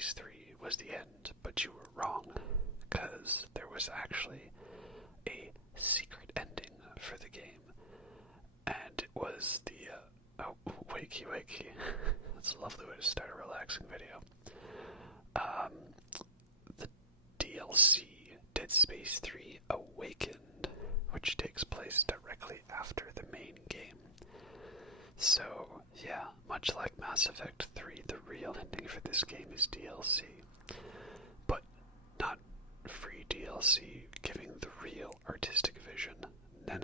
Space 3 was the end, but you were wrong, because there was actually a secret ending for the game, and it was the, wakey wakey, that's a lovely way to start a relaxing video. The DLC Dead Space 3 Awakened, which takes place directly after the main game. So, yeah, much like Mass Effect 3, the real ending for this game is DLC. But not free DLC giving the real artistic vision. No.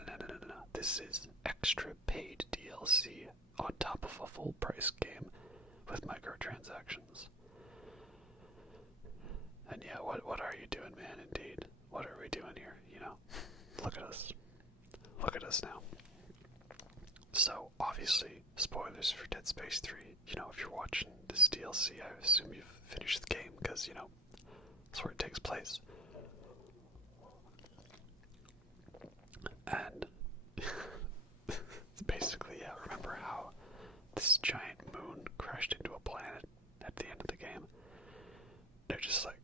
This is extra paid DLC on top of a full price game with microtransactions. And yeah, what are you doing, man? Indeed. What are we doing here? You know? Look at us. Look at us now. So, obviously, spoilers for Dead Space 3. You know, if you're watching this DLC, I assume you've finished the game, because, you know, that's where it takes place. And basically, yeah, remember how this giant moon crashed into a planet at the end of the game? They're just like,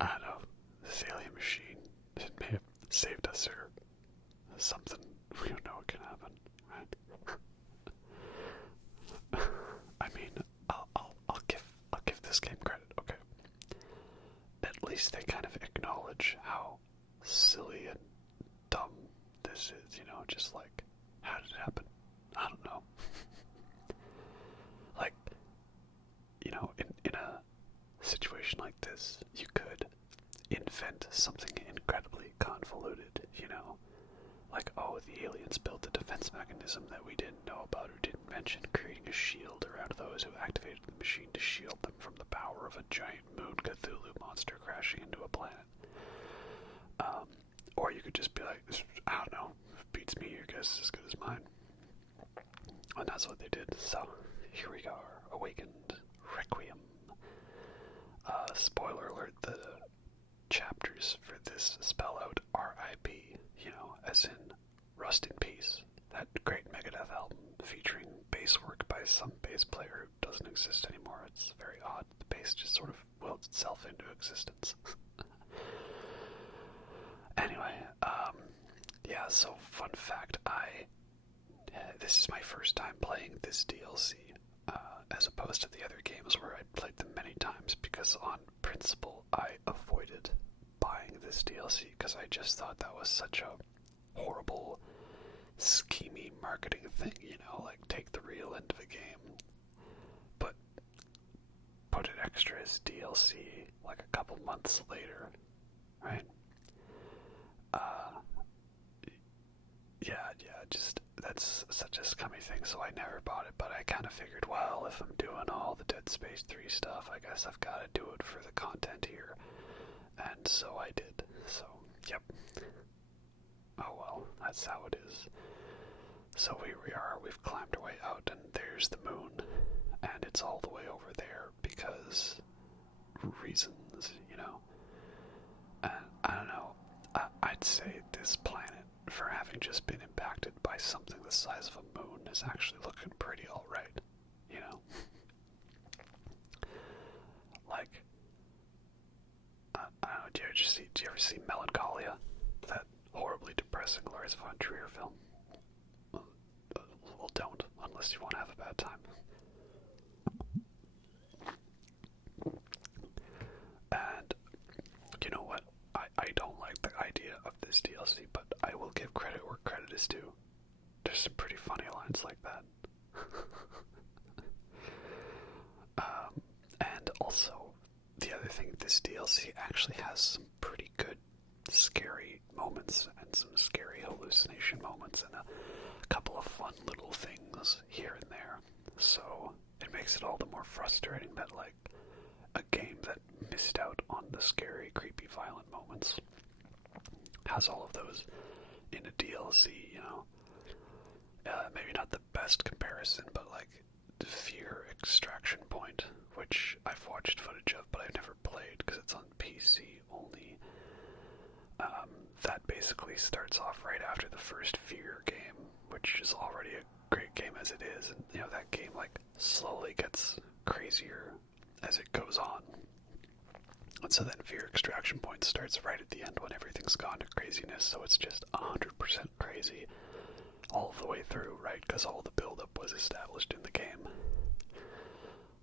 I don't know, this alien machine, it may have saved us or something. We don't know what can happen, right? I mean, I'll give this game credit, okay? At least they kind of acknowledge how silly and dumb this is, you know, just like, how did it happen? I don't know. Like, you know, in a situation like this, you could invent something incredibly convoluted, you know? Like, oh, the aliens built a defense mechanism that we didn't know about or didn't mention, creating a shield around those who activated the machine to shield them from the power of a giant moon Cthulhu monster crashing into a planet. Or you could just be like, I don't know, if it beats me, your guess is as good as mine. And that's what they did. So, here we are, Awakened, Requiem. Spoiler alert, the chapters for this spell out R.I.P., you know, as in Rust in Peace, that great Megadeth album featuring bass work by some bass player who doesn't exist anymore. It's very odd. The bass just sort of willed itself into existence. Anyway, yeah, so fun fact, this is my first time playing this DLC, as opposed to the other games where I'd played them many times, because on principle I avoided buying this DLC because I just thought that was such a horrible, schemy marketing thing, you know, like take the real end of a game, but put it extra as DLC like a couple months later, right? Yeah, just, that's such a scummy thing, so I never bought it, but I kind of figured, well, if I'm doing all the Dead Space 3 stuff, I guess I've got to do it for the content here, and so I did, so, yep. Oh well, that's how it is. So here we are, we've climbed our way out, and there's the moon, and it's all the way over there, because reasons, you know, and I don't know, I'd say this planet, for having just been impacted by something the size of a moon, is actually looking pretty alright, you know? Like, I don't know, do you ever see Melancholia? That horribly depressing Lars von Trier film? Well, don't, unless you want to have a bad time. And, you know what? I don't like the idea of this DLC, but I will give credit where credit is due. There's some pretty funny lines like that. And also, the other thing, this DLC actually has some pretty good scary moments and some scary hallucination moments and a couple of fun little things here and there. So it makes it all the more frustrating that, like, a game that missed out on the scary, creepy, violent moments has all of those in a DLC, you know. Maybe not the best comparison, but like the Fear Extraction Point, which I've watched footage of, but I've never played because it's on PC only. That basically starts off right after the first Fear game, which is already a great game as it is, and you know, that game like slowly gets crazier as it goes on. And so then fear extraction point starts right at the end when everything's gone to craziness, so it's just 100% crazy all the way through, right? Because all the buildup was established in the game.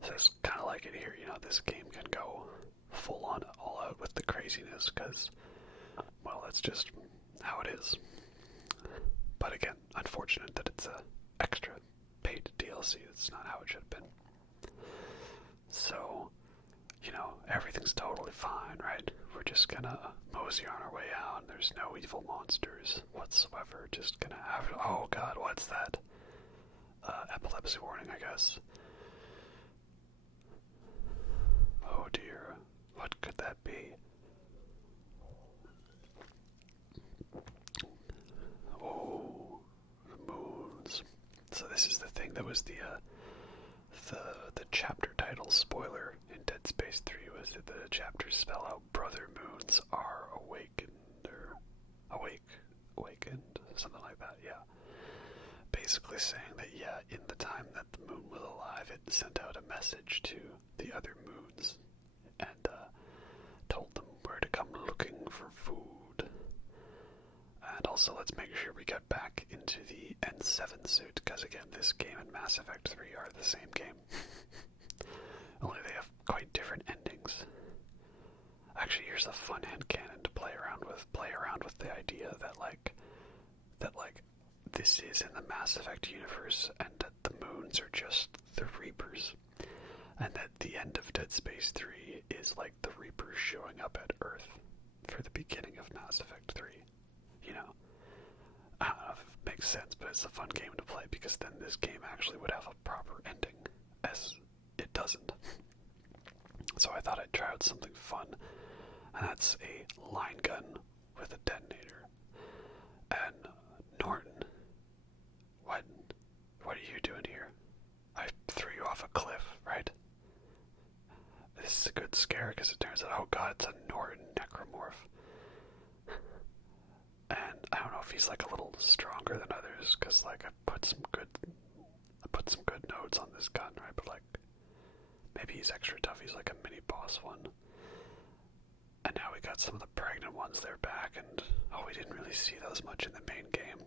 So it's kind of like it here, this game can go full on, all out with the craziness, because, well, that's just how it is. But again, unfortunate that it's a extra paid DLC. That's not how it should have been. So, everything's totally fine, right? We're just gonna mosey on our way out, and there's no evil monsters whatsoever. Just gonna have, oh god, what's that? Epilepsy warning, I guess. Oh dear, what could that be? Oh, the moons. So this is the thing that was the chapter title spoiler in Dead Space 3, was that the chapters spell out brother moons are awakened, or awakened, something like that, yeah. Basically saying that, yeah, in the time that the moon was alive, it sent out a message to the other moons and told them where to come looking for food. And also, let's make sure we get back into the N7 suit, because again, this game and Mass Effect 3 are the same game. Only they have quite different endings. Actually, here's a fun headcanon to play around with. Play around with the idea that this is in the Mass Effect universe, and that the moons are just the Reapers, and that the end of Dead Space 3 is like the Reapers showing up at Earth for the beginning of Mass Effect 3. I don't know if it makes sense, but it's a fun game to play, because then this game actually would have a proper ending, as it doesn't. So I thought I'd try out something fun, and that's a line gun with a detonator. And Norton, what are you doing here? I threw you off a cliff, right? This is a good scare, because it turns out, oh god, it's a Norton necromorph. And I don't know if he's like a little stronger than others, because like I put some good notes on this gun, right? But like, maybe he's extra tough. He's like a mini boss one. And now we got some of the pregnant ones there back, and we didn't really see those much in the main game.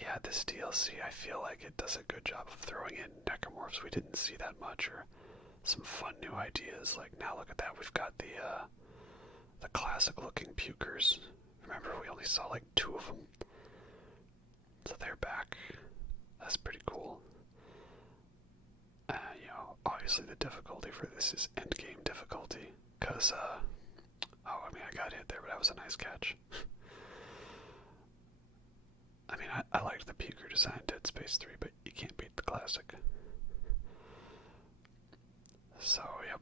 Yeah, this DLC, I feel like it does a good job of throwing in necromorphs we didn't see that much, or some fun new ideas. Like, now look at that, we've got the classic looking pukers. Remember, we only saw like 2 of them. So they're back. That's pretty cool. Obviously the difficulty for this is endgame difficulty, because, I got hit there, but that was a nice catch. I liked the puker design in Dead Space 3, but you can't beat the classic. So, yep,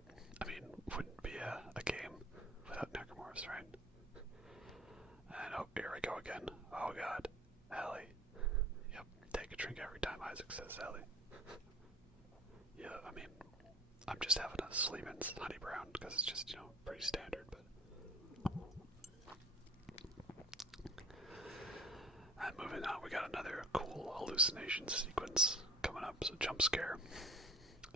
wouldn't be a game without necromorphs, right? And, oh, here we go again. Oh god, Ellie. Yep, take a drink every time Isaac says Ellie. Yeah, I'm just having a Sleeman's Honey Brown, because it's just, pretty standard, but... And moving on, we got another cool hallucination sequence coming up, so jump scare.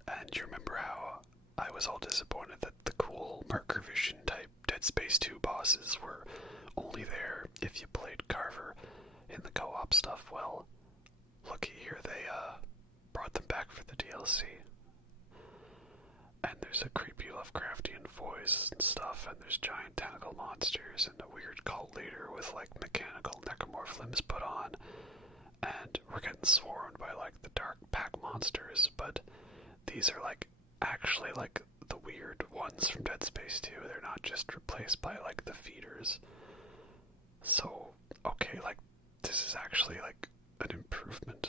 And you remember how I was all disappointed that the cool marker vision type Dead Space 2 bosses were only there if you played Carver in the co-op stuff? Well, looky here, they brought them back for the DLC. And there's a creepy Lovecraftian voice and stuff, and there's giant tentacle monsters, and a weird cult leader with like mechanical necromorph limbs put on, and we're getting swarmed by like the dark pack monsters, but these are like actually like the weird ones from Dead Space 2. They're not just replaced by like the feeders. So, okay, like this is actually like an improvement.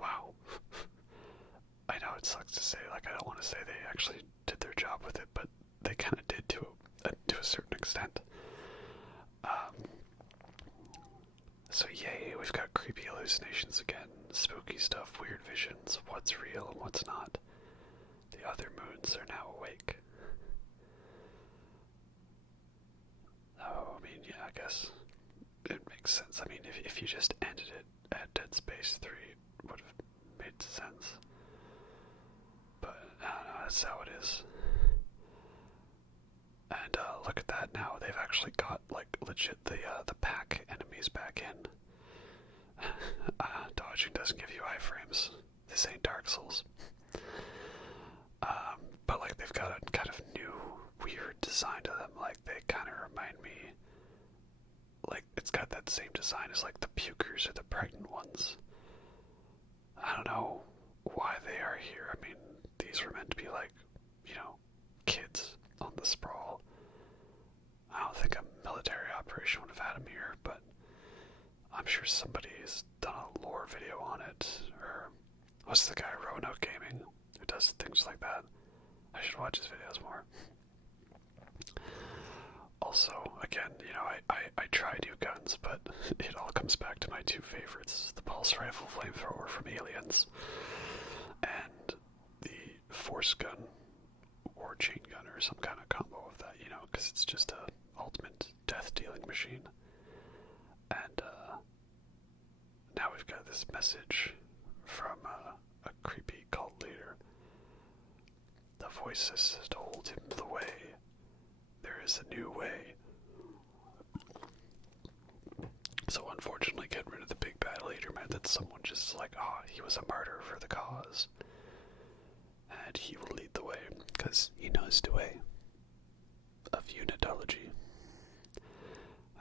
Wow. I know it sucks to say, like I don't want to say they actually did their job with it, but they kind of did to a certain extent. So yay, we've got creepy hallucinations again, spooky stuff, weird visions, what's real and what's not. The other moons are now awake. Oh, yeah, I guess it makes sense. If you just ended it at Dead Space 3, it would have made sense. But, I don't know, That's how it is. And look at that now. They've actually got like legit the pack enemies back in. Dodging doesn't give you iframes. This ain't Dark Souls. But like they've got a kind of new weird design to them. Like they kind of remind me, like it's got that same design as like the pukers or the pregnant ones. I don't know why they are here. I mean, these were meant to be like, kids on the sprawl. I don't think a military operation would have had them here, but I'm sure somebody's done a lore video on it. Or what's the guy, Roanoke Gaming, who does things like that? I should watch his videos more. Also, again, I try new guns, but it all comes back to my two favorites, the pulse rifle flamethrower from Aliens, and the force gun or chain gun or some kind of combo of that, because it's just a ultimate death-dealing machine. And now we've got this message from a creepy cult leader. The voices told him the way. There is a new way. So unfortunately, getting rid of the big bad leader meant that someone just like, he was a martyr for the cause. And he will lead the way, because he knows the way of unitology.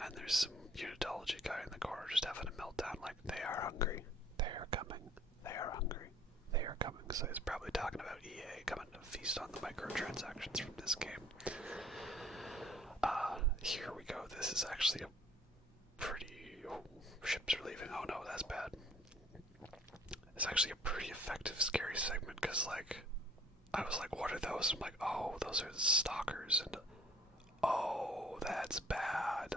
And there's some unitology guy in the corner just having a meltdown like, they are hungry, they are coming, they are hungry, they are coming. So he's probably talking about EA coming to feast on the microtransactions from this game. Here we go. This is actually a pretty... ships are leaving. Oh no, that's bad. It's actually a pretty effective scary segment, because like, I was like, what are those? I'm like, oh, those are the stalkers, and oh, that's bad.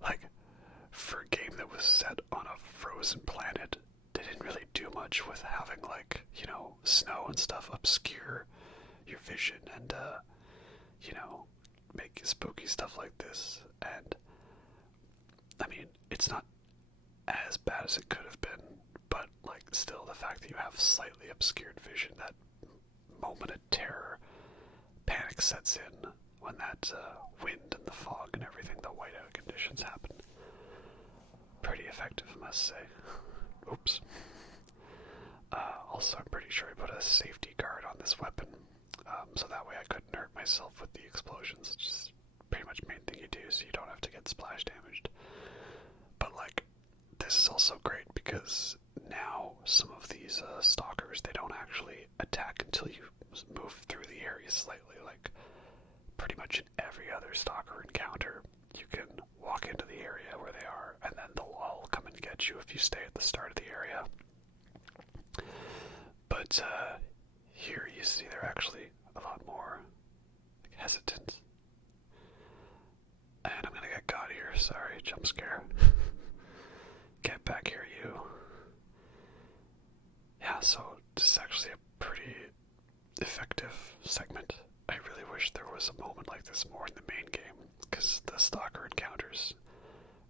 Like, for a game that was set on a frozen planet, they didn't really do much with having like, snow and stuff obscure your vision and make spooky stuff like this. And I mean, it's not as bad as it could have been, but like still the fact that you have slightly obscured vision, that moment of terror, panic sets in when that wind and the fog and everything, the whiteout conditions happen. Pretty effective, I must say. Oops. Also, I'm pretty sure I put a safety guard on this weapon, so that way I couldn't hurt myself with the explosions. It's just pretty much main thing you do, so you don't have to get splash damaged. But like, this is also great because now some of these stalkers, they don't actually attack until you move through the area slightly. Like, pretty much in every other stalker encounter, you can walk into the area where they are, and then they'll all come and get you if you stay at the start of the area. But here you see they're actually a lot more hesitant. And I'm gonna get got here, sorry, jump scare. Get back here, you. Yeah, so this is actually a pretty effective segment. I really wish there was a moment like this more in the main game, because the stalker encounters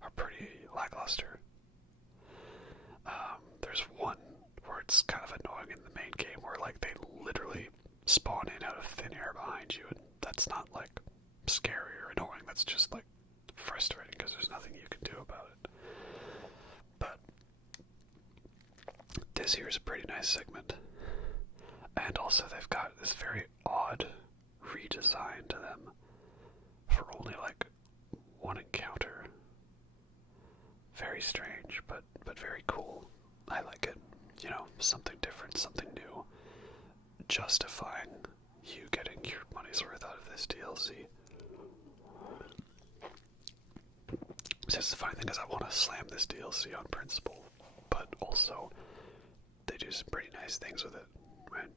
are pretty lackluster. There's one where it's kind of annoying in the main game where like they literally spawn in out of thin air behind you, and that's not like scary or annoying, that's just like frustrating because there's nothing you can do about it. But this here is a pretty nice segment. And also they've got this very odd redesign to them for only like one encounter. Very strange, but very cool. I like it. Something different, something new. Justifying you getting your money's worth out of this DLC. Just the funny thing is I want to slam this DLC on principle, but also they do some pretty nice things with it, right?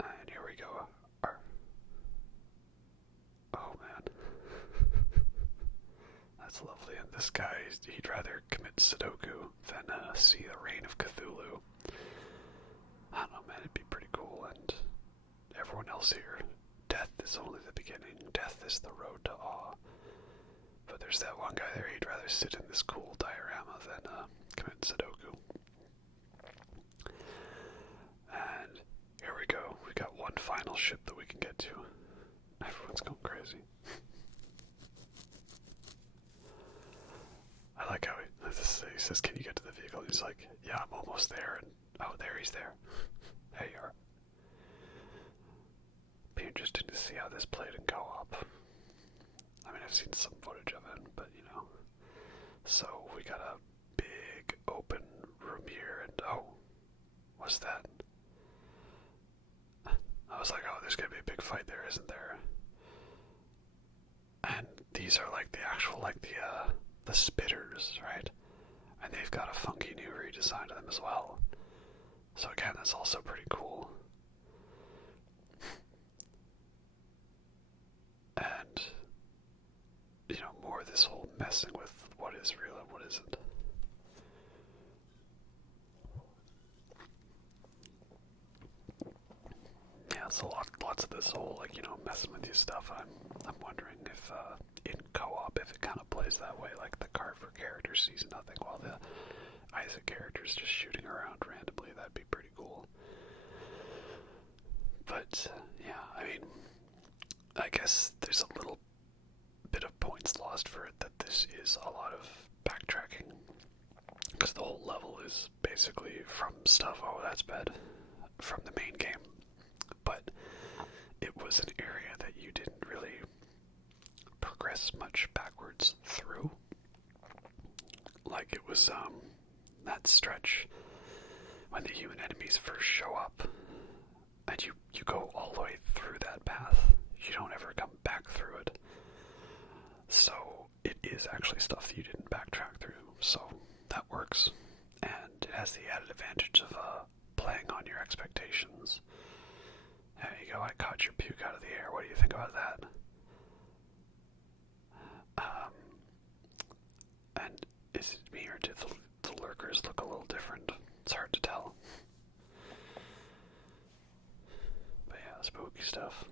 And here we go. Oh man. That's lovely. And this guy, he'd rather commit Sudoku than see the reign of Cthulhu. I don't know, man, it'd be pretty cool. And everyone else here, death is only the beginning. Death is the road to awe. But there's that one guy there, he'd rather sit in this cool diorama than commit Sudoku. we go. We got one final ship that we can get to. Everyone's going crazy. I like how he says, can you get to the vehicle? And he's like, yeah, I'm almost there. And oh, there he's there. There you are. Be interesting to see how this played in co-op. I mean, I've seen some footage of it, but you know. So we got a big open room here, and oh, what's that? I was like, oh, there's gonna be a big fight there, isn't there? And these are like the actual, like the spitters, right? And they've got a funky new redesign to them as well. So again, that's also pretty cool. And, you know, more of this whole messing with what is real and what isn't. Yeah, it's lots of this whole, like, you know, messing with you stuff. I'm wondering if, in co-op, if it kind of plays that way, like the Carver character sees nothing while the Isaac character's just shooting around randomly. That'd be pretty cool. But, yeah, I mean, I guess there's a little bit of points lost for it that this is a lot of backtracking. Because the whole level is basically from stuff, oh, that's bad, from the main game. But it was an area that you didn't really progress much backwards through. Like it was that stretch when the human enemies first show up, and you go all the way through that path. You don't ever come back through it. So it is actually stuff that you didn't backtrack through. So that works, and it has the added advantage of playing on your expectations. There you go, I caught your puke out of the air. What do you think about that? And is it me, or did the lurkers look a little different? It's hard to tell. But yeah, spooky stuff.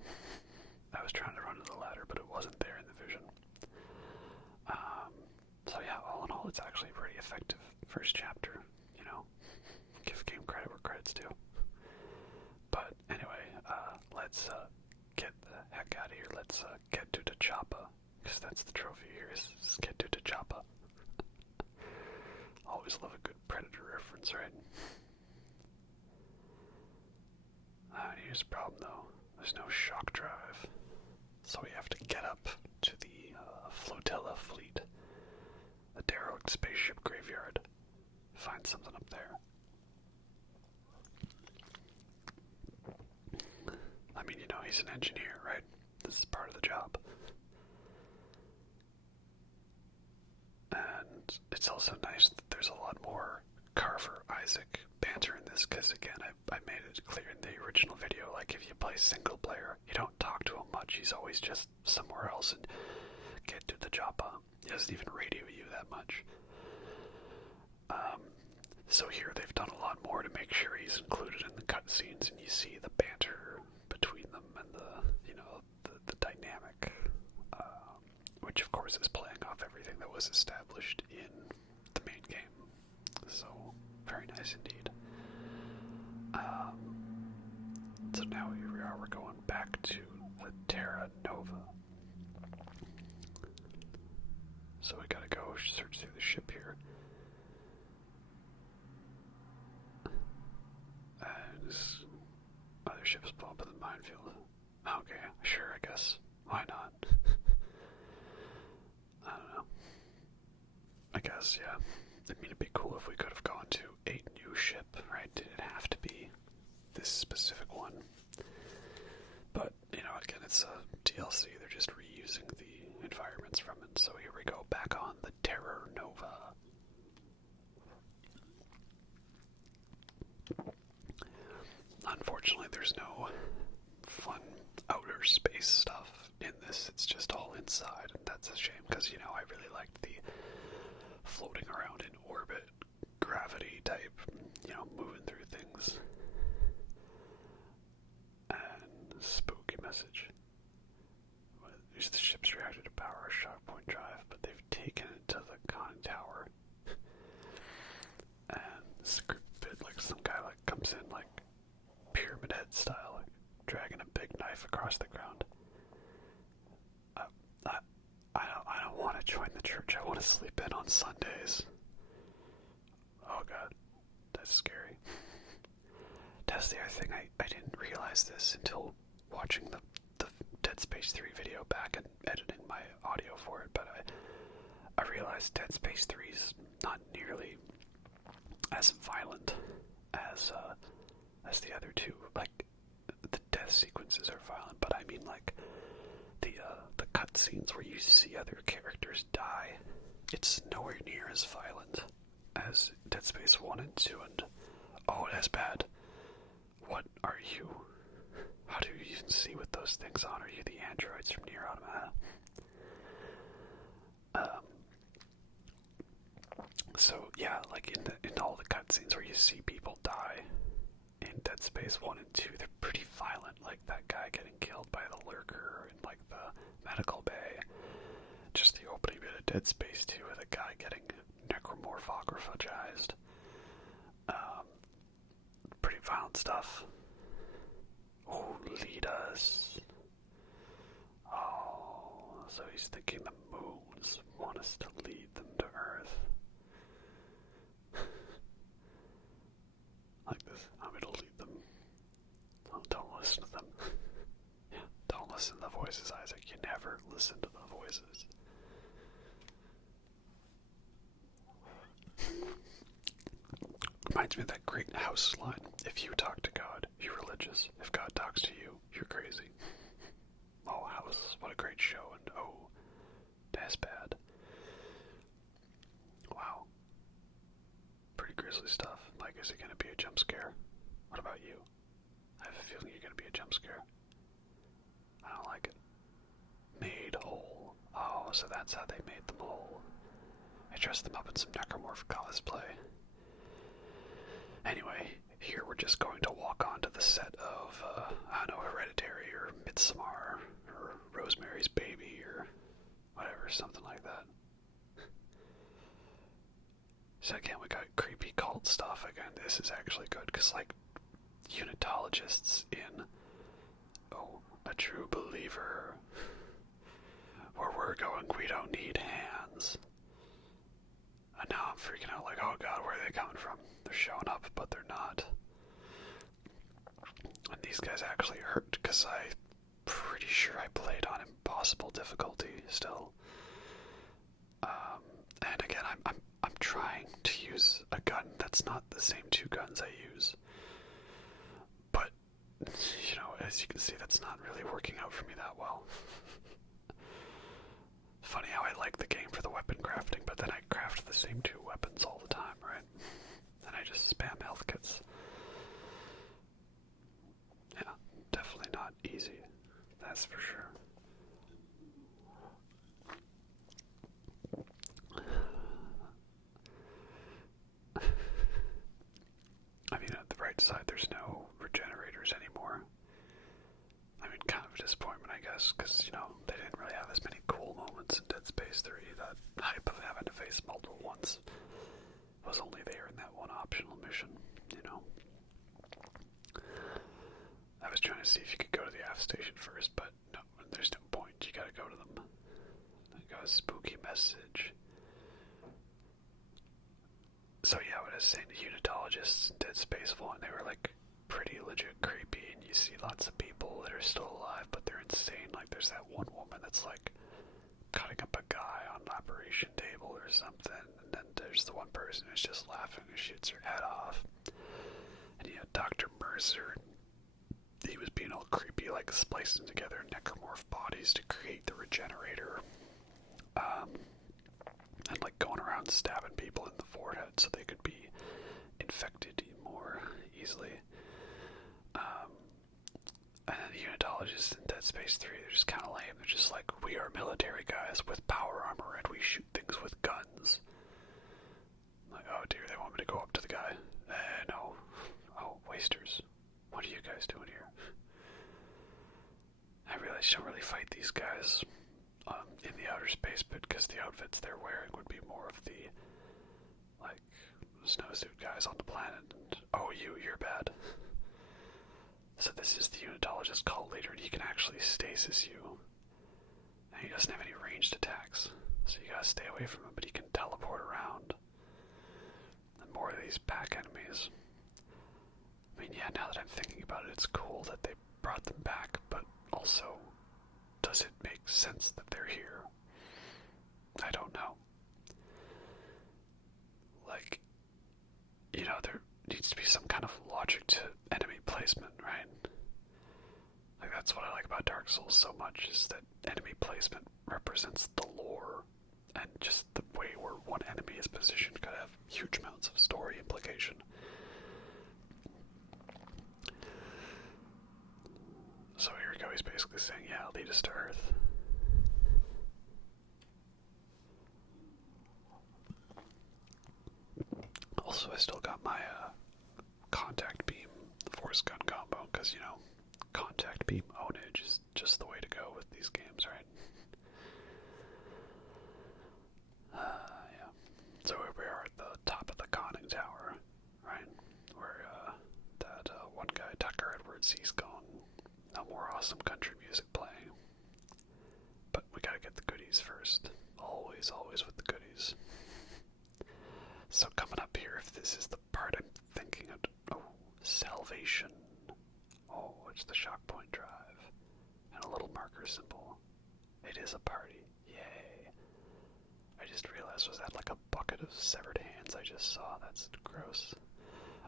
I was trying to run to the ladder, but it wasn't there in the vision. So yeah, all in all, it's actually a pretty effective first chapter, you know. Give game credit where credit's due. But anyway, let's get the heck out of here. Let's get to T'Chapa, because that's the trophy here, is get to T'Chapa. Always love a good Predator reference, right? Here's the problem, though. There's no shock drive. So we have to get up to the flotilla fleet, the derelict spaceship graveyard, find something up there. I mean, you know, he's an engineer, right? This is part of the job. And it's also nice that there's a lot more Carver Isaac banter in this, because again, I made it clear in the original video, like if you play single player, you don't talk to him much. He's always just somewhere else and get to the job. He doesn't even radio you that much. So here they've done a lot more to make sure he's included in the cutscenes, and you see the banter between them and the dynamic, which of course is playing off everything that was established in the main game. So very nice indeed. So now here we are. We're going back to the Terra Nova. So we gotta go search through the ship here. And this other ship's blown up in the minefield. Okay, sure, I guess. Why not? I don't know. I guess, yeah. I mean, it'd be cool if we could have gone to a new ship, right? Did it have to be this specific one? But, you know, again, it's a DLC. They're just reusing the environments from it. So here we go, back on the Terra Nova. Unfortunately, there's no fun outer space stuff in this. It's just all inside, and that's a shame, because, you know, I really liked the floating around in orbit, gravity type, you know, moving through things. And spooky message. Use the ship's reactor to power a shock point drive, but they've taken it to the conning tower. And this bit, like some guy like comes in like, pew, Pyramid Head style, like dragging a big knife across the ground. I don't want to join the church. I want to sleep in on Sundays. Oh god, that's scary. That's the other thing. I didn't realize this until watching the Dead Space 3 video back and editing my audio for it, but I realized Dead Space 3 is not nearly as violent as the other two. Like, the death sequences are violent, but I mean like the cutscenes where you see other characters die, it's nowhere near as violent as Dead Space 1 and 2, and oh, that's bad. What are you? How do you even see with those things on? Are you the androids from Nier Automata? So yeah, like in all the cutscenes where you see people die in Dead Space 1 and 2, they're pretty violent, like that guy getting killed by the lurker in like the medical bay. Just the opening bit of Dead Space 2 with a guy getting necromorphographed. Pretty violent stuff. Oh, lead us. Oh, so he's thinking the moons want us to lead them to Earth. Like this, I'm gonna lead them. Oh, don't listen to them. Yeah, don't listen to the voices, Isaac. You never listen to the voices. Reminds me of that great House line. If you talk to God, you're religious. If God talks to you, you're crazy. Oh, House, what a great show, and oh, that's bad. Wow. Pretty grisly stuff. Like, is it gonna be a jump scare? What about you? I have a feeling you're gonna be a jump scare. I don't like it. Made whole. Oh, so that's how they made them whole. I dressed them up in some necromorph cosplay. Anyway, here we're just going to walk onto the set of, I don't know, Hereditary or Midsommar or Rosemary's Baby or whatever, something like that. So again, we got creepy cult stuff. Again, this is actually good because, like, unitologists in, oh, a true believer. Where we're going, we don't need hands. And now I'm freaking out like, oh god, where are they coming from? They're showing up, but they're not. And these guys actually hurt because I'm pretty sure I played on impossible difficulty still. And again, I'm trying to use a gun that's not the same two guns I use. But, you know, as you can see, that's not really working out for me that well. Funny how I like the game for the weapon crafting, but then I craft the same two weapons all the time, right? And I just spam health kits. Yeah, definitely not easy. That's for sure. I mean, at the right side, there's no regenerators anymore. I mean, kind of a disappointment, I guess, because, you know, they didn't really have as many cool moments in Dead Space 3. That hype of having to face multiple ones was only there in that one optional mission, you know. I was trying to see if you could go to the AF station first, but no, there's no point. You gotta go to them. I got a spooky message. So yeah, what I was saying, the unitologists in Dead Space 1, they were like pretty legit creepy, and you see lots of people that are still alive, but they're insane. Like, there's that one woman that's like cutting up a guy on an operation table or something, and then there's the one person who's just laughing and shoots her head off. And you had Dr. Mercer, he was being all creepy, like splicing together necromorph bodies to create the regenerator. And like going around stabbing people in the forehead so they could be infected more easily. And then the unitologists in Dead Space 3, they're just kind of lame. They're just like, we are military guys with power armor and we shoot things with guns. I'm like, oh dear, they want me to go up to the guy. No. Oh, wasters. What are you guys doing here? I realize you don't really fight these guys in the outer space bit because the outfits they're wearing would be more of the, like, snowsuit guys on the planet. And, oh, you're bad. So this is the unitologist cult leader, and he can actually stasis you. And he doesn't have any ranged attacks, so you gotta stay away from him, but he can teleport around. And more of these pack enemies. I mean, yeah, now that I'm thinking about it, it's cool that they brought them back, but also, does it make sense that they're here? I don't know. Like, there needs to be some kind of logic to enemy placement, right? Like, that's what I like about Dark Souls so much, is that enemy placement represents the lore, and just the way where one enemy is positioned could have huge amounts of story implication. So here we go, he's basically saying, yeah, lead us to Earth. Also, I still got my contact beam force gun combo, because, contact beam ownage is just the way to go with these games, right? Yeah. So here we are at the top of the conning tower, right? Where that one guy, Tucker Edwards, he's gone. No more awesome country music playing. But we gotta get the goodies first. Always, always with the goodies. So coming up here, if this is the part I'm thinking of, salvation. Oh, it's the shock point drive. And a little marker symbol. It is a party. Yay. I just realized, was that like a bucket of severed hands I just saw? That's gross.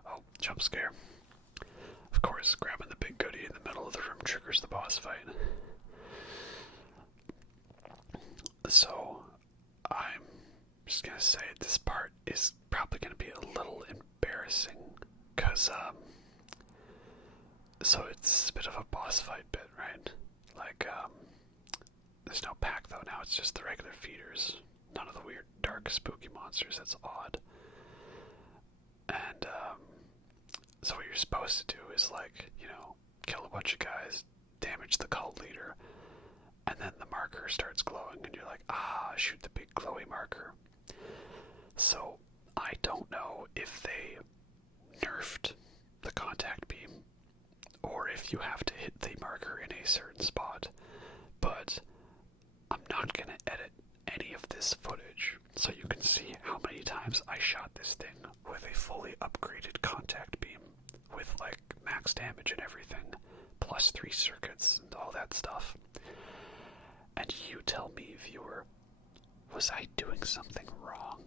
Oh, jump scare. Of course, grabbing the big goodie in the middle of the room triggers the boss fight. So, I'm just gonna say this part is probably gonna be a little embarrassing, because, so it's a bit of a boss fight bit, right? Like, there's no pack though, now it's just the regular feeders. None of the weird, dark, spooky monsters, that's odd. And, so what you're supposed to do is, like, kill a bunch of guys, damage the cult leader, and then the marker starts glowing, and you're like, shoot the big glowy marker. So, I don't know if they nerfed the contact beam, or if you have to hit the marker in a certain spot, but I'm not going to edit any of this footage, so you can see how many times I shot this thing with a fully upgraded contact beam, with, like, max damage and everything, plus 3 circuits and all that stuff. And you tell me, viewer, was I doing something wrong?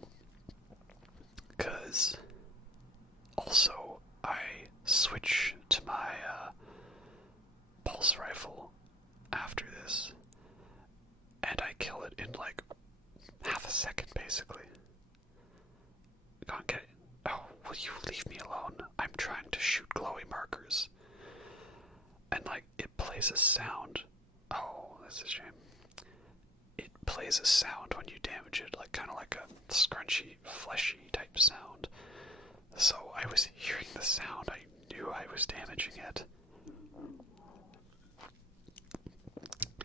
Because also I switch to my pulse rifle after this, and I kill it in like half a second, basically. Can't get it. Oh, will you leave me alone? I'm trying to shoot glowy markers. And, like, it plays a sound. Oh, that's a shame. It plays a sound when you damage it, like, kind of like a scrunchy, fleshy type sound. So I was hearing the sound. I knew I was damaging it.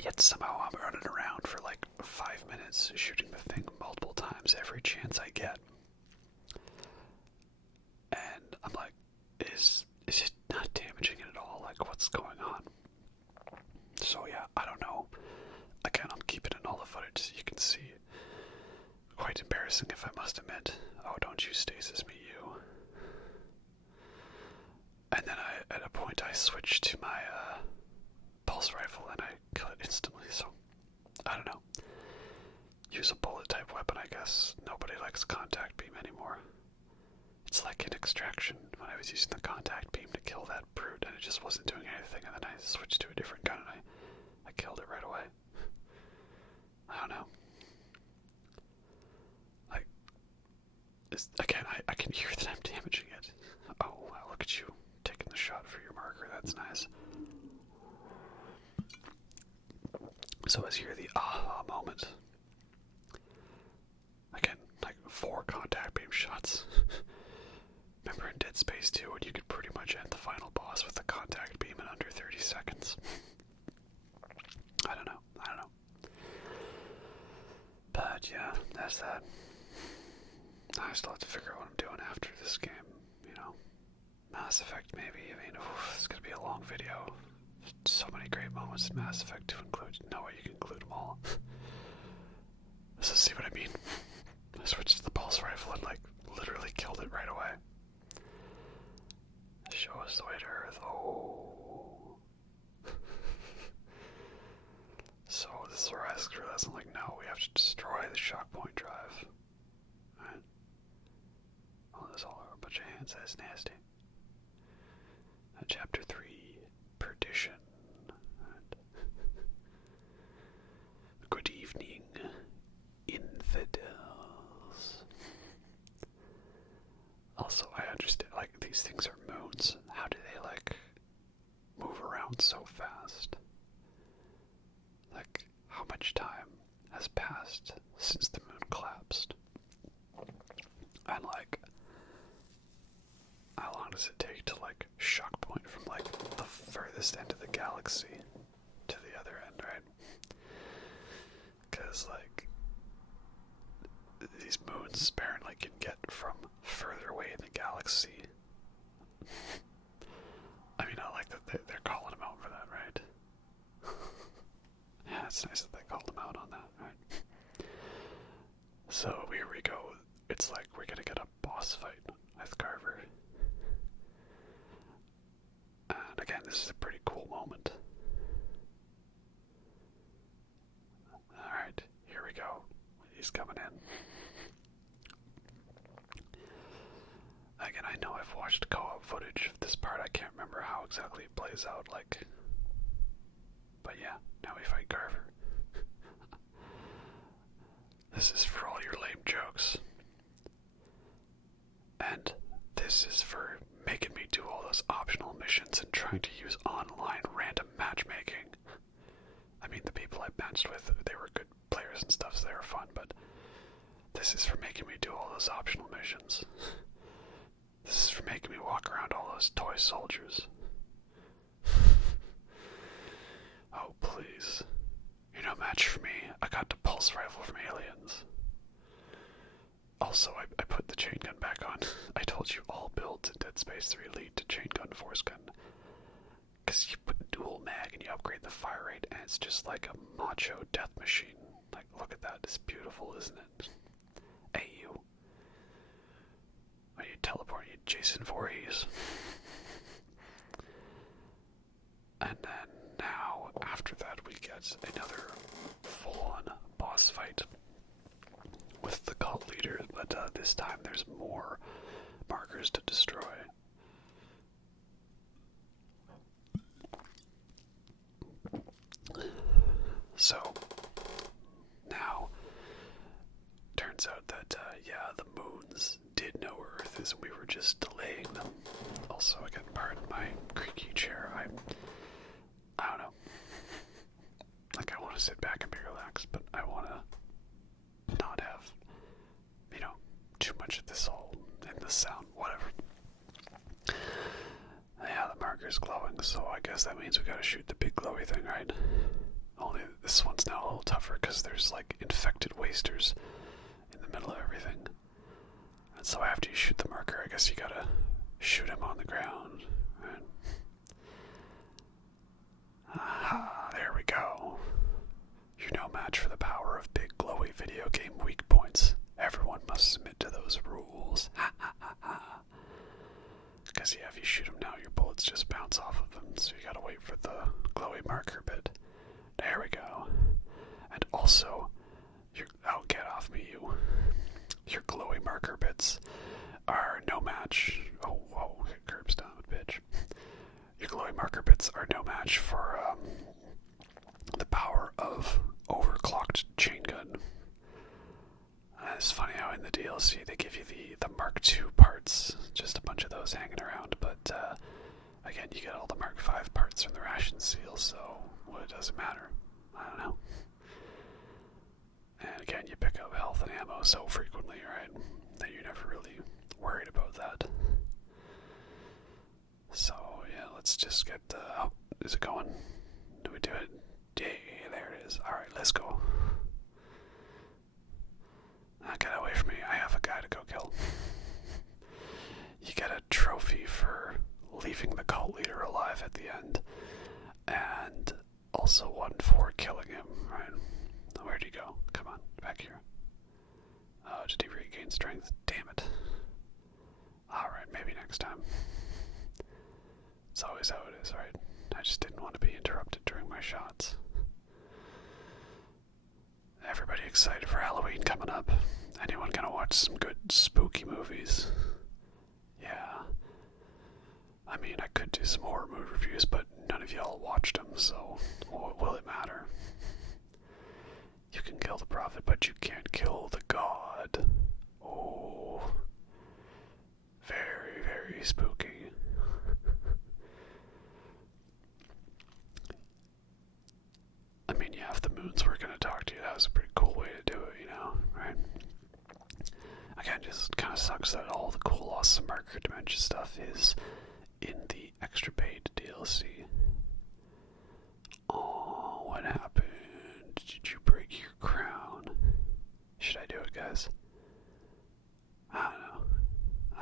Yet somehow I'm running around for like 5 minutes, shooting the thing multiple times every chance I get. And I'm like, is it not damaging it at all? Like, what's going on? So yeah, I don't know. Again, I'm keeping in all the footage so you can see. Quite embarrassing, if I must admit. Oh, don't you stasis me, you. And then at a point I switched to my pulse rifle and I kill it instantly, so I don't know. Use a bullet type weapon, I guess. Nobody likes contact beam anymore. It's like in Extraction, when I was using the contact beam to kill that brute and it just wasn't doing anything, and then I switched to a different gun and I killed it right away. I don't know. Like, again, I can hear that I'm damaging it. Oh, wow, look at you taking the shot for your marker, that's nice. So let's hear the aha moment. Again, like 4 contact beam shots. Remember in Dead Space 2 when you could pretty much end the final boss with a contact beam in under 30 seconds? I don't know. But yeah, that's that. I still have to figure out what I'm doing after this game, Mass Effect, maybe. I mean, it's gonna be a long video. So many great moments in Mass Effect to include. No way you can include them all. So see what I mean? I switched to the pulse rifle and, like, literally killed it right away. Show us the way to Earth. Oh. So this Horizon crew doesn't, like, no, we have to destroy the shock point drive. Right? Oh, there's all a bunch of hands. That's nasty. Chapter 3, Perdition. Right. Good evening, infidels. Also, I understand, like, these things are moons. How do they, like, move around so fast? Like, how much time has passed since the moon collapsed? And, like, how long does it take to, like, shock point from, like, the furthest end of the galaxy to the other end, right? Because, like, these moons apparently can get from further away in the galaxy. I mean, I like that they're calling them out for that, right? Yeah, it's nice that they called them out on that, right? So here we go. It's like we're gonna get a boss fight with Carver. And again, this is a pretty cool moment. Alright, here we go. He's coming in. Again, I know I've watched co-op footage of this part. I can't remember how exactly it plays out, like. But yeah, now we fight Carver. This is for all your lame jokes. And this is for making me do all those optional missions and trying to use online random matchmaking. I mean, the people I matched with, they were good players and stuff, so they were fun, but this is for making me do all those optional missions. This is for making me walk around all those toy soldiers. Oh, please. You're no match for me. I got the pulse rifle from Aliens. Also, I put the chain gun back on. I told you all builds in Dead Space 3 lead to chain gun, force gun. Because you put dual mag and you upgrade the fire rate, and it's just like a macho death machine. Like, look at that. It's beautiful, isn't it? Hey, you. Are you teleporting? You Jason Voorhees. And then now, after that, we get another full-on boss fight with the cult leader, but this time there's more markers to destroy. So, now, turns out that, yeah, the moons did know where Earth is, and we were just delaying them. Also, again, pardon my creaky chair, I don't know. Like, I want to sit back and be relaxed, but I want to not have, you know, too much of this all in the sound, whatever. Yeah, the marker's glowing, so I guess that means we gotta shoot the big glowy thing, right? Only this one's now a little tougher because there's, like, infected wasters in the middle of everything. And so after you shoot the marker, I guess you gotta shoot him on the ground, right? Aha, there we go. You're no match for the power of big glowy video game weak points. Everyone must submit to those rules. Ha ha ha ha. Because yeah, if you shoot him now, your bullets just bounce off of them, so you gotta wait for the glowy marker bit. There we go. And also, oh, get off me, you. Your glowy marker bits are no match. Oh, whoa, curb stop, bitch. Your glowy marker bits are no match for the power of overclocked chain gun. It's funny how in the DLC they give you the Mark II parts, just a bunch of those hanging around, but again, you get all the Mark V parts from the ration seal, so well, it doesn't matter. I don't know. And again, you pick up health and ammo so frequently, right, that you're never really worried about that. So, yeah, let's just get the... Oh, is it going? Do we do it? Yeah, there it is. Alright, let's go. Get away from me. I have a guy to go kill. You get a trophy for go. Come on, back here. Did he regain strength? Damn it. Alright, maybe next time. It's always how it is, right? I just didn't want to be interrupted during my shots. Everybody excited for Halloween coming up? Anyone gonna watch some good spooky movies? Yeah. I mean, I could do some horror movie reviews, but none of y'all watched them, so will it matter? You can kill the prophet, but you can't kill the god. Oh. Very, very spooky. I mean, yeah, if the moons were gonna talk to you, that was a pretty cool way to do it, you know, right? Again, just kind of sucks that all the cool, awesome marker dimension stuff is in the extra paid DLC. Oh, what happened? Did you break your crown? Should I do it, guys? I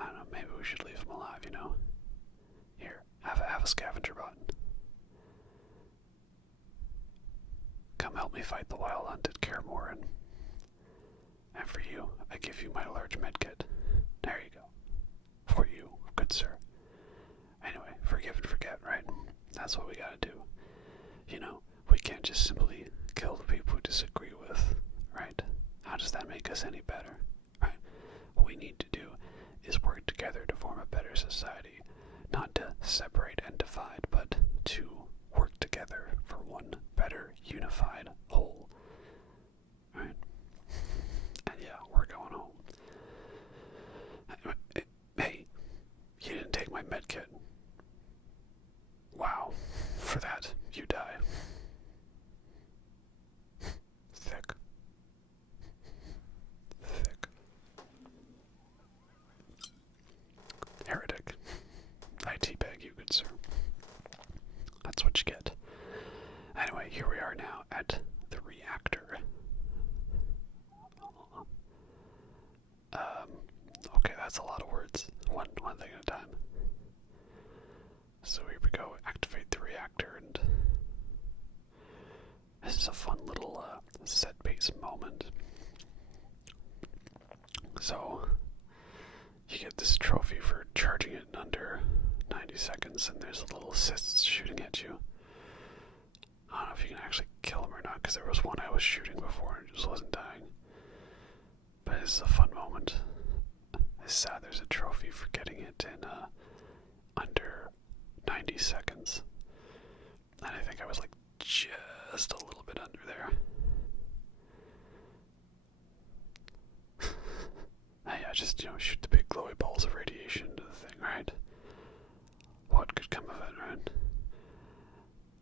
don't know, maybe we should leave him alive, you know? Here, have a scavenger button. Come help me fight the wild hunted Carmoran. And for you, I give you my large medkit. There you go. For you, good sir. Anyway, forgive and forget, right? That's what we gotta do. You know, we can't just simply kill the people we disagree with, right? How does that make us any better, right? What we need to do is work together to form a better society. Not to separate and divide, but to work together for one better, unified whole. Right? And yeah, we're going home. Hey, you didn't take my medkit. Wow. For that, you die. Thick. Heretic. I teabag you, good sir. That's what you get. Anyway, here we are now at the reactor. Okay, that's a lot of words. One thing at a time. So here we go. Activate the reactor, and this is a fun little set-piece moment. So you get this trophy for charging it in under 90 seconds, and there's little assists shooting at you. I don't know if you can actually kill them or not, because there was one I was shooting before and it just wasn't dying. But it's a fun moment. It's sad there's a trophy for getting it in under 90 seconds. And I think I was like just a little bit under there. Yeah, just, shoot the big glowy balls of radiation into the thing, right? What could come of it, right?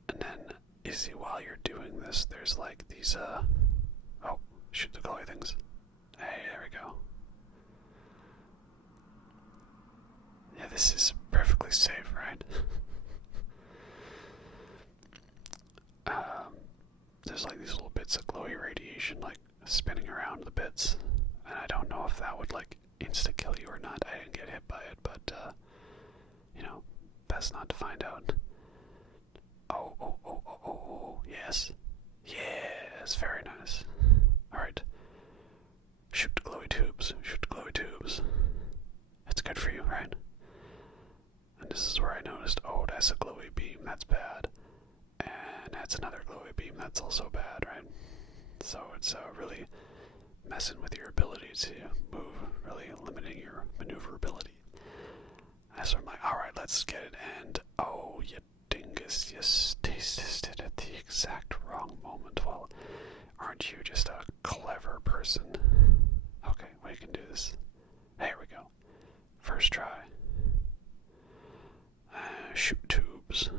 And then, you see, while you're doing this, there's like these, oh, shoot the glowy things. Hey, there we go. Yeah, this is perfectly safe, right? There's like these little bits of glowy radiation, like, spinning around the bits. And I don't know if that would, like, insta-kill you or not. I didn't get hit by it, but, best not to find out. Oh, yes. Yes, very nice. Alright. Shoot the glowy tubes. It's good for you, right? And this is where I noticed, oh, that's a glowy beam, that's bad. And that's another glowy beam, that's also bad, right? So it's really messing with your ability to move, really limiting your maneuverability. So I'm like, alright, let's get it, and oh, you dingus, you tasted it at the exact wrong moment. Well, aren't you just a clever person? Okay, we can do this. There we go. First try. Shoot tubes.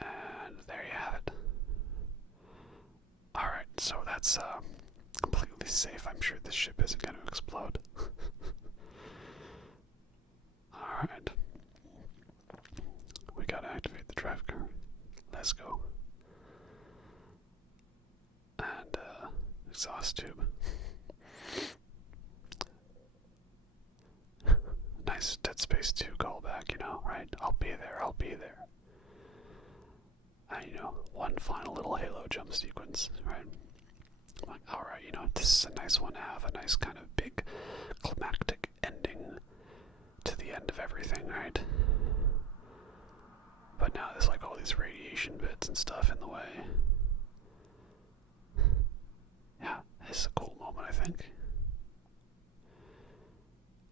And there you have it. Alright, so that's completely safe. I'm sure this ship isn't going to explode. Alright. We gotta activate the drive car. Let's go. And, exhaust tube. Nice Dead Space 2 callback, right? I'll be there. And, one final little Halo jump sequence. aliens, right? I'm like, alright, this is a nice one to have, a nice kind of big climactic ending to the end of everything, right? But now there's like all these radiation bits and stuff in the way. Yeah, it's a cool moment, I think.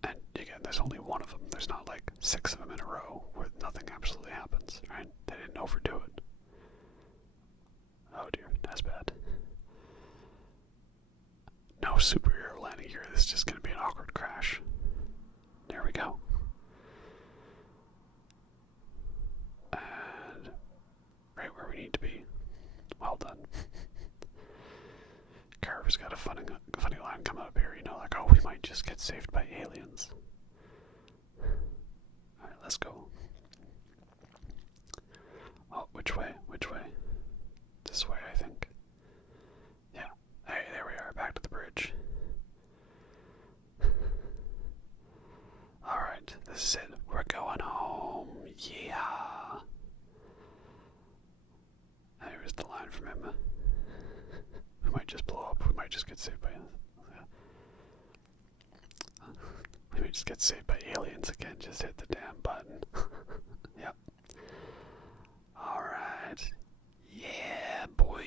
And again, there's only one of them. There's not like 6 of them in a row where nothing absolutely happens, right? They didn't overdo it. Oh dear, that's bad. No superhero landing here. This is just going to be an awkward crash. There we go. And right where we need to be. Well done. Carver's got a funny line coming up here, like, oh, we might just get saved by aliens. Alright, let's go. Oh, which way? Which way? This way, I think. Yeah. Hey, there we are, back to the bridge. Alright, this is it. We're going home. Yeah. There's the line from him. We might just blow up. We might just get saved by we might just get saved by aliens again. Just hit the damn button. Yep. Alright. Yeah, boy.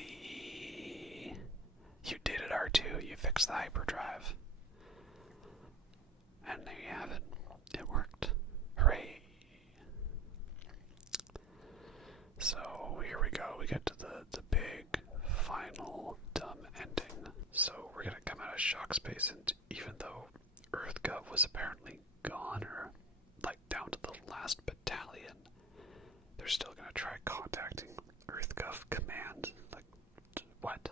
You did it, R2. You fixed the hyperdrive. And there you have it. It worked. Hooray. So here we go. We get to the big final dumb ending. So we're gonna come out of shock space, and even though EarthGov was apparently gone, or like down to the last battalion, they're still gonna try contacting EarthGov command. Like, what?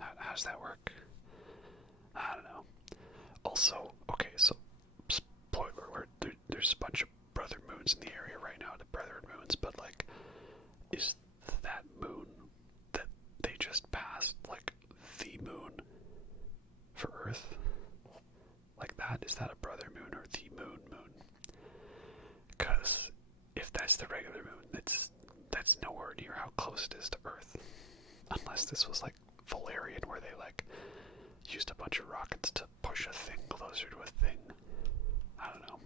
How does that work? I don't know. Also, okay, so spoiler alert, there's a bunch of brother moons in the area right now, the brethren moons, but like, is that moon that they just passed like the moon for Earth? Like that? Is that a brother moon or the moon? Because if that's the regular moon, that's nowhere near how close it is to Earth. Unless this was like Valerian, where they like used a bunch of rockets to push a thing closer to a thing. I don't know.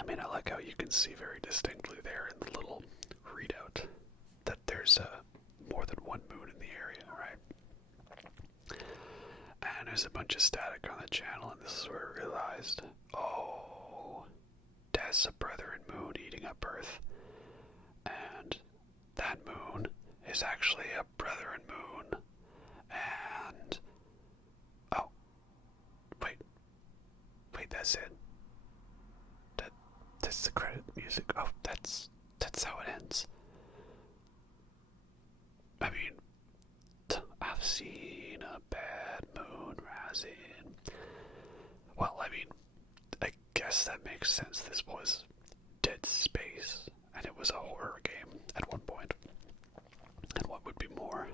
I mean, I like how you can see very distinctly there in the little readout that there's more than one moon in the area, right? And there's a bunch of static on the channel, and this is where I realized, oh, that's a brethren moon eating up Earth. And that moon is actually a brethren moon. And, oh, wait, that's it. That's the credit music. Oh, that's how it ends. I mean, I've seen a bad moon rising. Well, I mean, I guess that makes sense. This was Dead Space, and it was a horror game at one point. And what would be more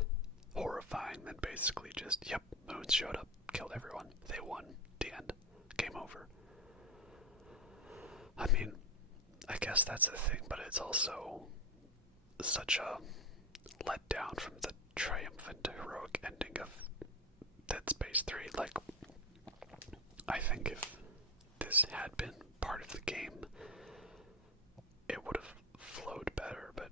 horrifying than basically just, yep, moons showed up, killed everyone, they won, the end, game over. I mean, I guess that's the thing, but it's also such a letdown from the triumphant, heroic ending of Dead Space 3. Like, I think if this had been part of the game, it would have flowed better, but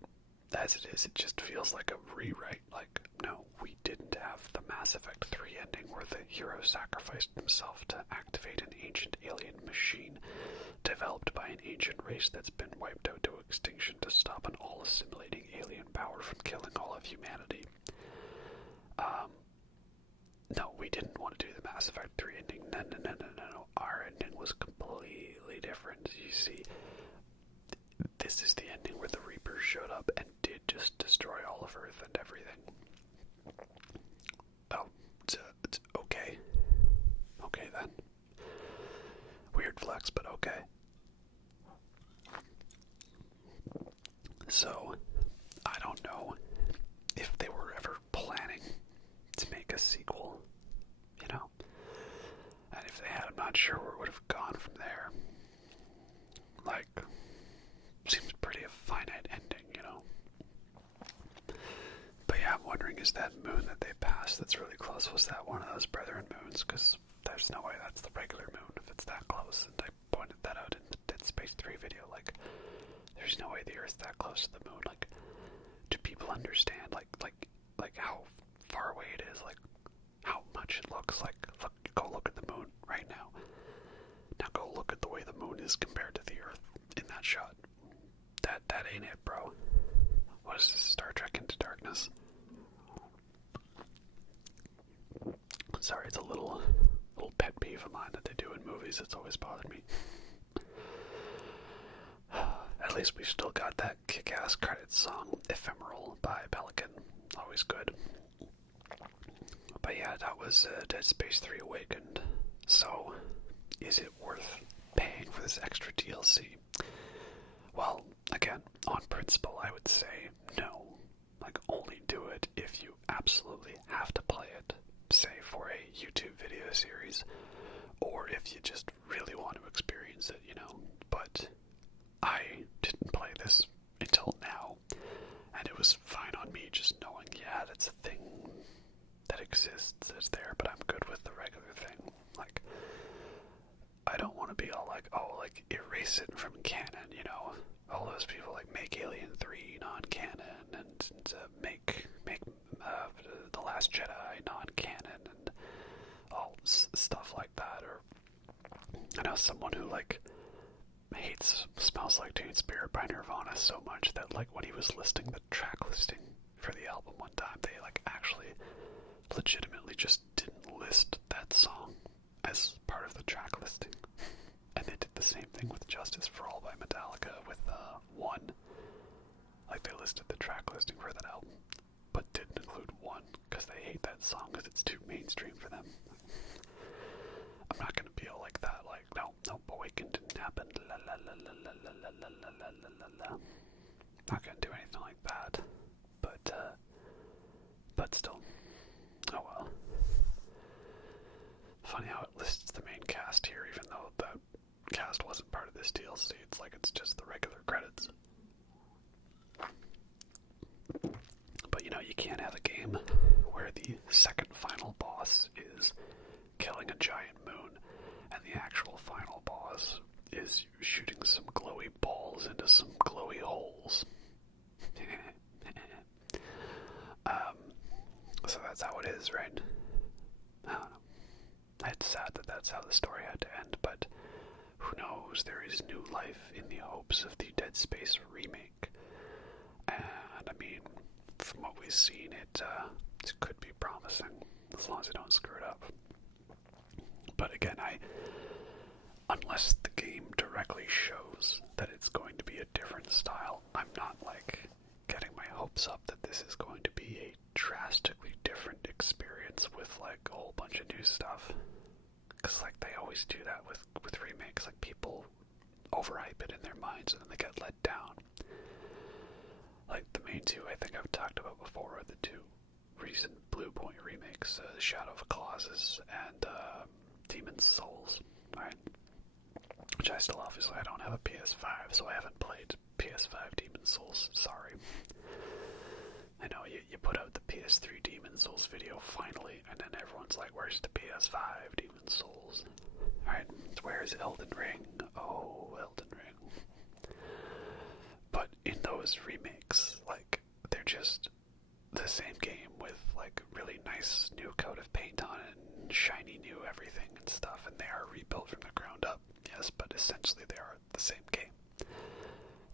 as it is, it just feels like a rewrite. Like, no, we didn't have the Mass Effect 3 ending where the hero sacrificed himself to activate an ancient alien machine developed by an ancient race that's been wiped out to extinction to stop an all-assimilating alien power from killing all of humanity. No, we didn't want to do the Mass Effect 3 ending. No. Our ending was completely different. You see, this is the ending where the Reapers showed up and did just destroy all of Earth and everything. Oh, it's okay. Okay then. Weird flex, but okay. So, I don't know if they were ever planning to make a sequel, and if they had, I'm not sure where it would have gone from there. Like, seems pretty a finite ending, is that moon that they passed that's really close, was that one of those Brethren moons? Because there's no way that's the regular moon if it's that close. And I pointed that out in the Dead Space 3 video. Like, there's no way the Earth's that close to the moon. Like, do people understand, like how far away it is? Like, how much it looks like? Look, go look at the moon right now. Now go look at the way the moon is compared to the Earth in that shot. That ain't it, bro. What is this, Star Trek Into Darkness? Sorry, it's a little pet peeve of mine that they do in movies. It's always bothered me. At least we've still got that kick-ass credits song, Ephemeral by Pelican. Always good. But yeah, that was Dead Space 3 Awakened. So, is it worth paying for this extra DLC? Well, again, on principle, I would say no. Like, only do it if you absolutely have to play it, say for a YouTube video series, or if you just really want to experience it, you know. But I didn't play this until now, and it was fine on me just knowing, yeah, that's a thing that exists, it's there, but I'm good with the regular thing. Like, I don't want to be all like, oh, like, erase it from canon, you know. All those people, like, make Alien 3 non-canon, and make The Last Jedi non-canon, and all stuff like that. Or, I know someone who, like, hates Smells Like Teen Spirit by Nirvana so much that, like, when he was listing the track listing for the album one time, they, like, actually legitimately just didn't list that song as part of the track listing. And they did the same thing with Justice for All by Metallica with One. Like, they listed the track listing for that album, but didn't include One because they hate that song because it's too mainstream for them. I'm not gonna be all like that, like, no, Awakened didn't happen, la la la la la la la la la la la la. Not gonna do anything like that, but still, oh well. Funny how it lists the main cast here, even though the cast wasn't part of this DLC. It's like it's just the regular credits. But you know, you can't have a game where the second final boss is killing a giant moon, and the actual final boss is shooting some glowy balls into some glowy holes. So that's how it is, right? I don't know. It's sad that that's how the story had to end, but who knows, there is new life in the hopes of the Dead Space remake. And I mean, from what we've seen, it could be promising, as long as they don't screw it up. But again, unless the game directly shows that it's going to be a different style, I'm not, like, getting my hopes up that this is going to be a drastically different experience with, like, a whole bunch of new stuff. Because, like, they always do that with remakes. Like, people overhype it in their minds and then they get let down. Like, the main two I think I've talked about before are the two recent Blue Point remakes, Shadow of Colossus and Demon's Souls, right? Which I still, obviously, I don't have a PS5, so I haven't played PS5 Demon's Souls, sorry. I know, you put out the PS3 Demon's Souls video finally, and then everyone's like, where's the PS5 Demon's Souls? Alright, where's Elden Ring? Oh, Elden Ring. But in those remakes, like, they're just the same game with, like, really nice new coat of paint on it, and shiny new everything and stuff, and they are rebuilt from the ground up, yes, but essentially they are the same game.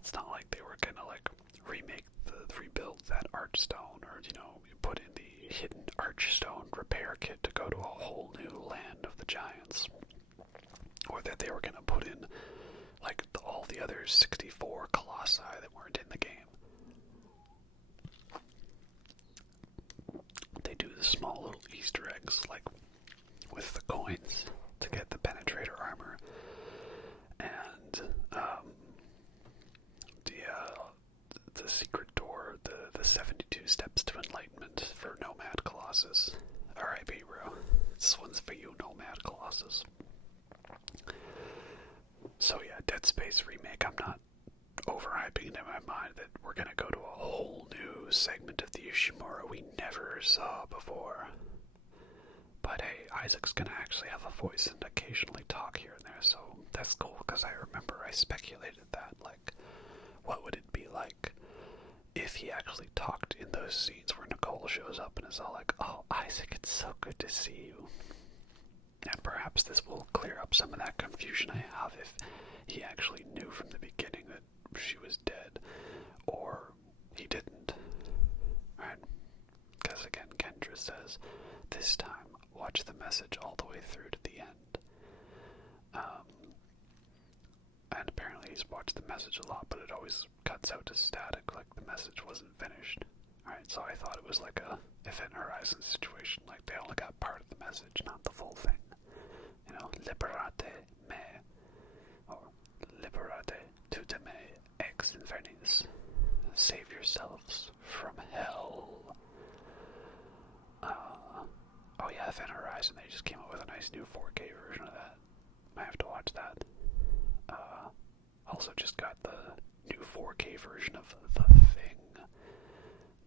It's not like they were gonna, like, rebuild that archstone, or, you know, you put in the hidden archstone repair kit to go to a whole new land of the giants, or that they were gonna put in, like, all the other 64 colossi that weren't in the game. They do the small little Easter eggs, like with the coins to get the penetrator armor, and the secret door, the 72 steps to enlightenment for Nomad Colossus. R.I.P. bro. This one's for you, Nomad Colossus. So yeah, Dead Space remake, I'm not overhyping it in my mind that we're gonna go to a whole new segment of the Yushimura we never saw before. But hey, Isaac's gonna actually have a voice and occasionally talk here and there, so that's cool, because I remember I speculated that, like, what would it be like if he actually talked in those scenes where Nicole shows up and is all like, oh, Isaac, it's so good to see you. And perhaps this will clear up some of that confusion I have if he actually knew from the beginning that she was dead, or he didn't. Right? Because again, Kendra says, this time, watch the message all the way through to the end. And apparently he's watched the message a lot, but it always cuts out to static, like the message wasn't finished. Alright, so I thought it was like a Event Horizon situation, like they only got part of the message, not the full thing. You know, liberate me, or liberate tutte me ex infernis. Save yourselves from hell. Oh yeah, Event Horizon, they just came up with a nice new 4K version of that. Might have to watch that. Also just got the new 4K version of The Thing.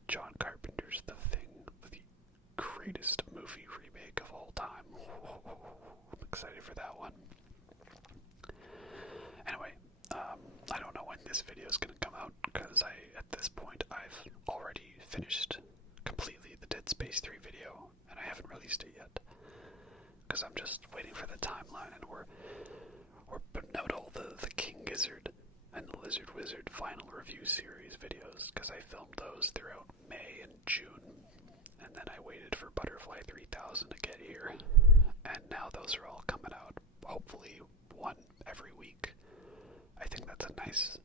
John Carpenter's The Thing, the greatest movie remake of all time. I'm excited for that one. Anyway, I don't know when this video is going to come out, because at this point, I've already finished completely the Dead Space 3 video, and I haven't released it yet, because I'm just waiting for the timeline, and we're putting out all the King Gizzard and the Lizard Wizard final review series videos, because I filmed those throughout May and June, and then I waited for Butterfly 3000 to get here, and now those are all coming out, hopefully one every week. I think that's a nice,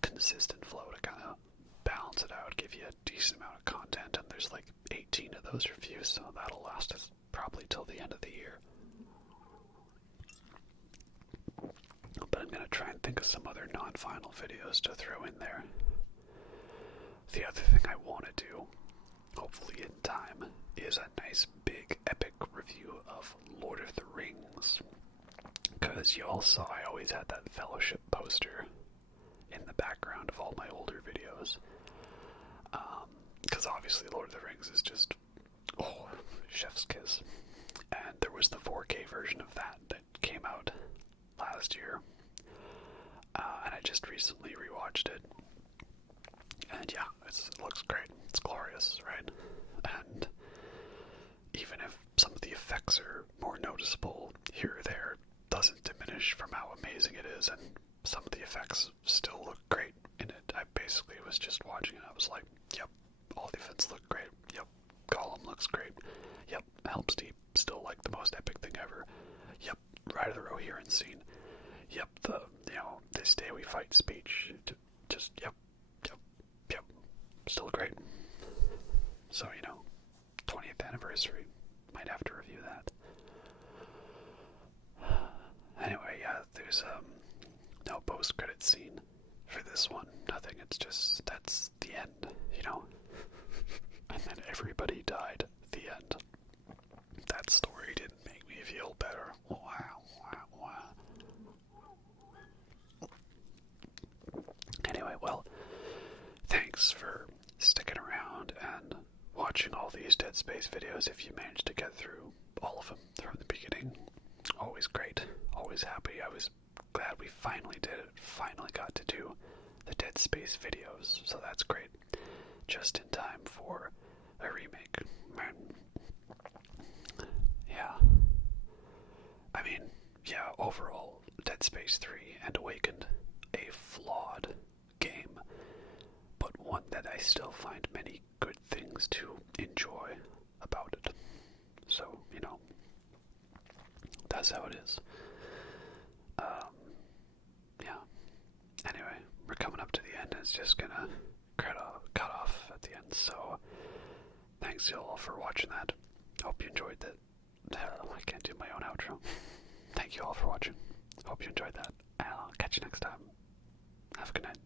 consistent flow to kind of balance it out, give you a decent amount of content, and there's like 18 of those reviews, so that'll last us probably till the end of the year. But I'm going to try and think of some other non-final videos to throw in there. The other thing I want to do, hopefully in time, is a nice big epic review of Lord of the Rings. Because you all saw I always had that Fellowship poster in the background of all my older videos. Because obviously Lord of the Rings is just, chef's kiss. And there was the 4K version of that came out last year. And I just recently rewatched it. And yeah, it looks great. It's glorious, right? And even if some of the effects are more noticeable here or there, doesn't diminish from how amazing it is, and some of the effects still look great in it. I basically was just watching it, I was like, yep, all the effects look great, yep, Gollum looks great, yep, Helm's Deep, still like the most epic thing ever, yep, Ride of the Rohirrim scene, yep, the, this day we fight speech, just, yep, still great. So, 20th anniversary, might have to review that. Anyway, yeah, there's no post-credit scene for this one. Nothing, it's just, that's the end, And then everybody died. The end. That story didn't make me feel better. Wow. Anyway, well, thanks for sticking around and watching all these Dead Space videos if you managed to get through all of them from the beginning. Always great. Always happy. I was glad we finally did it. Finally got to do the Dead Space videos, so that's great. Just in time for a remake. Man. Yeah. I mean, yeah, overall, Dead Space 3 and Awakened, a flawed game, but one that I still find many good things to enjoy about it. So, that's how it is. Yeah. Anyway, we're coming up to the end. It's just gonna cut off at the end. So, thanks y'all for watching that. Hope you enjoyed that. I can't do my own outro. Thank you all for watching. Hope you enjoyed that. And I'll catch you next time. Have a good night.